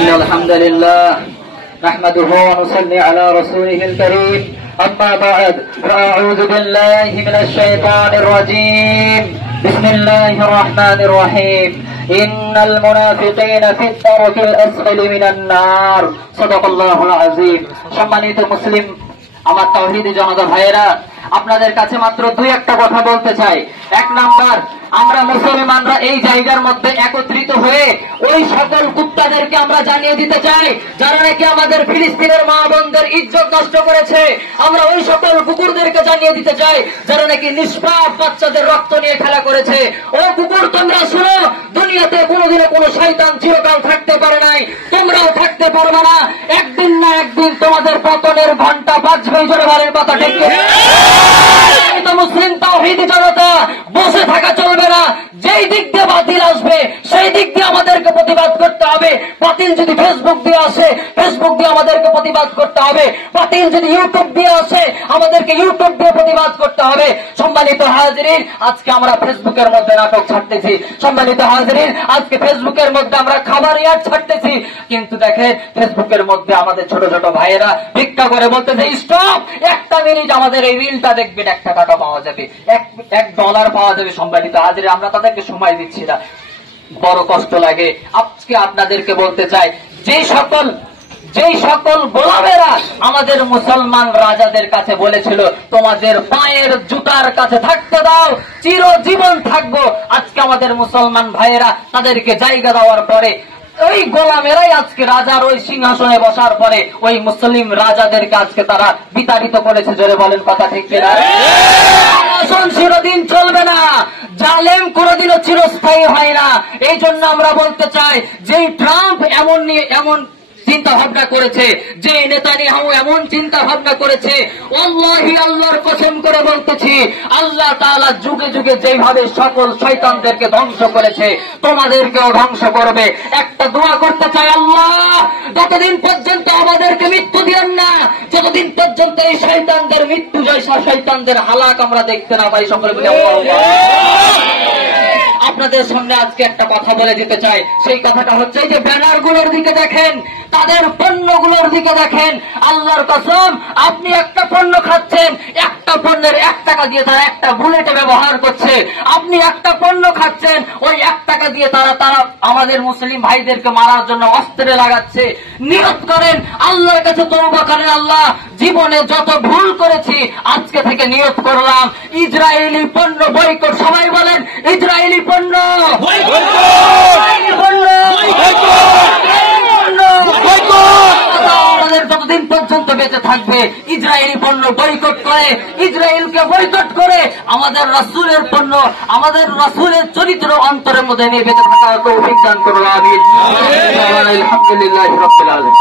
إن الحمد لله نحمده ونصلي على رسوله الكريم أما بعد فأعوذ بالله من الشيطان الرجيم بسم الله الرحمن الرحيم إن المنافقين في الدرك الأسفل من النار صدق الله العظيم সম্মানিত মুসলিম আমার তাওহীদি জনতা ভাইয়েরা আপনাদের কাছে মাত্র দুই একটা কথা বলতে চাই। এক নাম্বার, আমরা মুসলমানরা এই জায়গার মধ্যে একত্রিত হয়ে ওই সকল কুত্তাদেরকে আমরা জানিয়ে দিতে চাই যারা নাকি আমাদের ফিলিস্তিনের মা বোনদের ইজ্জত নষ্ট করেছে। আমরা ওই সকল কুকুরদেরকে জানিয়ে দিতে চাই যারা নাকি নিষ্পাপ বাচ্চাদের রক্ত নিয়ে খেলা করেছে। ও কুকুর, তোমরা শুনো, দুনিয়াতে কোনোদিনও কোনো শয়তান চিরকাল থাকতে পারে নাই, তোমরাও থাকতে পারবে না। একদিন না একদিন তোমাদের পতনের ঘন্টা বাজবে। জোরে বলেন কথা ঠিক কিনা? মুসলিম তাওহীদি জনতা বসে থাকা চলবে না। যেই দিক দিয়ে বাতিল আসবে সেই দিক দিয়ে আমাদেরকে প্রতিবাদ করতে হবে। বাতিল যদি ফেসবুক দিয়ে আসে, ফেসবুক দিয়ে আমাদেরকে প্রতিবাদ করতে হবে। বাতিল যদি ইউটিউব দিয়ে আসে, আমাদেরকে ইউটিউব দিয়ে প্রতিবাদ করতে হবে। সম্মানিত হাজিরিন, আজকে আমরা ফেসবুকের মধ্যে নাটক ছাড়তেছি। সম্মানিত হাজিরিন, আজকে ফেসবুকের মধ্যে আমরা খাবার ইয়ার ছাড়তেছি। কিন্তু দেখেন, ফেসবুকের মধ্যে আমাদের ছোট ছোট ভাইয়েরা ভিক্ষা করে বলতেছে, স্টপ, একটা মিনিট আমাদের এই রিলটা দেখবেন, 1 টাকা পাওয়া যাবে, $1 পাওয়া যাবে। সম্মানিত হাজিরিন, আমরা তাদেরকে সময় দিচ্ছি না, বড় কষ্ট লাগে। আজকে আপনাদেরকে বলতে চাই, যেই সকল গোলামেরা আমাদের মুসলমান রাজাদের কাছে বলেছিল তোমাদের পায়ের জুতার কাছে থাকতে দাও, চিরজীবন থাকবো, আজকে আমাদের মুসলমান ভাইয়েরা তাদেরকে জায়গা দেওয়ার পরে ওই গোলামেরাই আজকে রাজার ওই সিংহাসনে বসার পরে ওই মুসলিম রাজাদেরকে আজকে তারা বিতাড়িত করেছে। জোরে বলেন কথা ঠিক কিনা? শাসন চিরদিন চলবে না, জালেম কোনদিনও চিরস্থায়ী হয় না। এই জন্য আমরা বলতে চাই, যেই ট্রাম্প এমন চিন্তা ভাবনা করেছে, যে নেতানিয়াহু এমন চিন্তা ভাবনা করেছে, আল্লাহি আল্লাহর কসম করে বলতেছি, আল্লাহ তাআলা যুগে যুগে যেভাবে সকল শয়তানদেরকে ধ্বংস করেছে তোমাদেরকেও ধ্বংস করবে। একটা দোয়া করতে চাই, আল্লাহ যতদিন পর্যন্ত আমাদেরকে মৃত্যু দিয়েন না, যতদিন পর্যন্ত এই শয়তানদের মৃত্যু জয়, শয়তানদের হালাক আমরা দেখতে না পাই, সকলে বলে আপনাদের সামনে আজকে একটা কথা বলে দিতে চাই। সেই কথাটা হচ্ছে যে ব্যানারগুলোর দিকে দেখেন, তাদের পণ্যগুলোর দিকে দেখেন। আল্লাহর কসম, আপনি একটা পণ্য খাচ্ছেন, একটা পণ্যের 1 টাকা দিয়ে তারা একটা বুলেটে ব্যবহার করছে। আপনি একটা পণ্য খাচ্ছেন, ওই 1 টাকা দিয়ে তারা আমাদের মুসলিম ভাইদেরকে মারার জন্য অস্ত্রে লাগাচ্ছে। নিয়ত করেন, আল্লাহর কাছে তওবা করেন, আল্লাহ জীবনে যত ভুল করেছি আজকে থেকে নিয়ত করলাম ইসরায়েলি পণ্য বয়কট। সবাই বলেন, ইসরায়েলি পণ্য আমাদের যতদিন পর্যন্ত বেঁচে থাকবে ইসরায়েলি পণ্য বয়কট করে, ইসরায়েলকে বয়কট করে আমাদের রাসূলের পণ্য, আমাদের রাসূলের চরিত্র অন্তরের মধ্যে নিয়ে বেঁচে থাকার তৌফিক দান করুন। আমিন। আলহামদুলিল্লাহি রাব্বিল আলামিন।